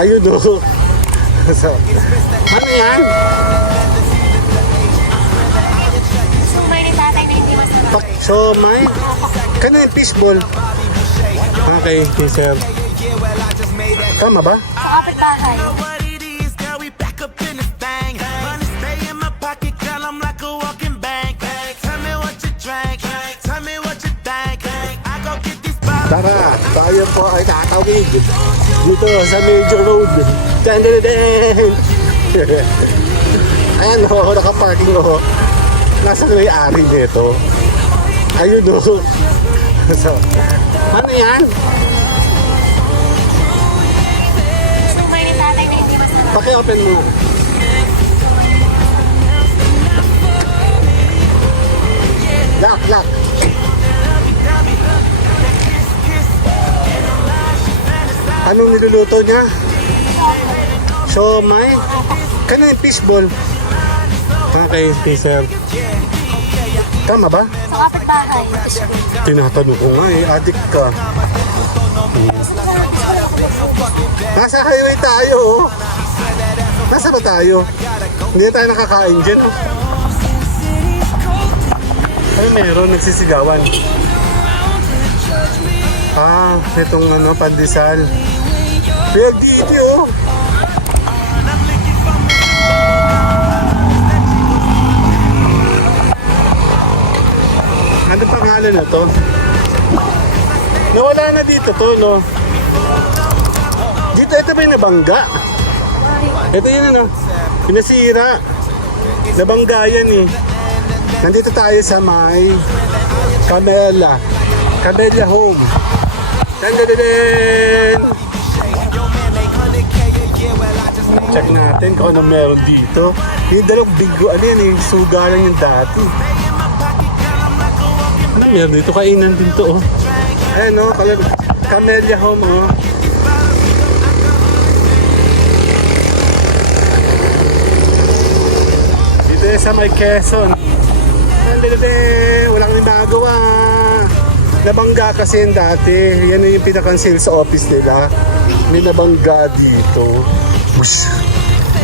Ayun o. So, ano yan? Sumay ni tatay na hindi masarap. Siomay? Kano yung fishball? Okay, sir. Tama ba? Sa kapitbahay. Tara, tayo po ay tatawid dito sa major road. Dandadadaan! Ayan o, nakaparking o. Nasa may-ari nito. Ayun o. So, ano yan? Sumay ni tatay na hindi masarap. Paki-open mo. Lock, lock. Anong niluluto niya? Siomay? Kano yung fishball? Okay, sir. Tama ba? Sa kapitbahay. Tinatanong ko nga eh, addict ka. Nasa highway tayo oh. Nasa ba tayo? Hindi na tayo nakakain dyan oh. Ano meron? Nagsisigawan. Ah, itong ano, pandesal. PLDT oh. Ano pangalan na to? Nawala na dito to, no? Dito, ito ba yung nabangga? Ito yun, ano? Pinasira. Nabangga yan, eh. Nandito tayo sa may Camellia Home. Dandadadin! Check natin kung ano meron dito. Yung dalawang bigo, ano yan, eh. Suga lang yung dati. Meron dito, kainan din to, oh. Ayan, oh, Camellia Home, oh. Dito sa may Quezon. Wala kang nagawa. Nabangga kasi yung dati. Yan yung pinaka-sales office nila. May nabangga dito. Whoosh!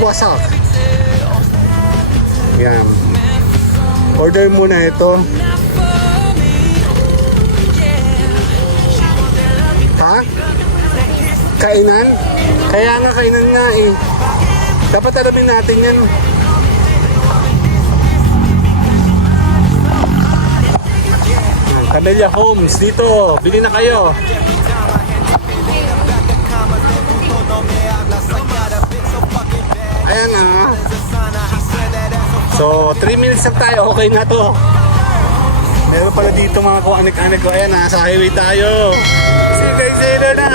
Wasak! Yan. Order muna ito. Ha? Kainan? Kaya nga kainan nga eh. Dapat alamin natin yan. Camellia Homes dito. Bili na kayo. Ayan ah. So 3 minutes lang tayo. Okay na to. Meron pala dito mga kuanik-anik ko. Ayan, nasa highway tayo. Sige na.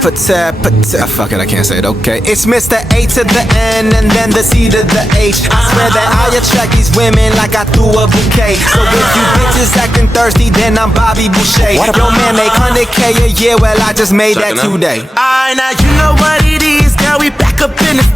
Fuck it, I can't say it, okay. It's Mr. A to the N and then the C to the H. I swear that I attract these women like I threw a bouquet. So if you bitches acting thirsty, then I'm Bobby Boucher. Your man make 100K a year, well I just made that today. Now you know what it is, girl, we back up in the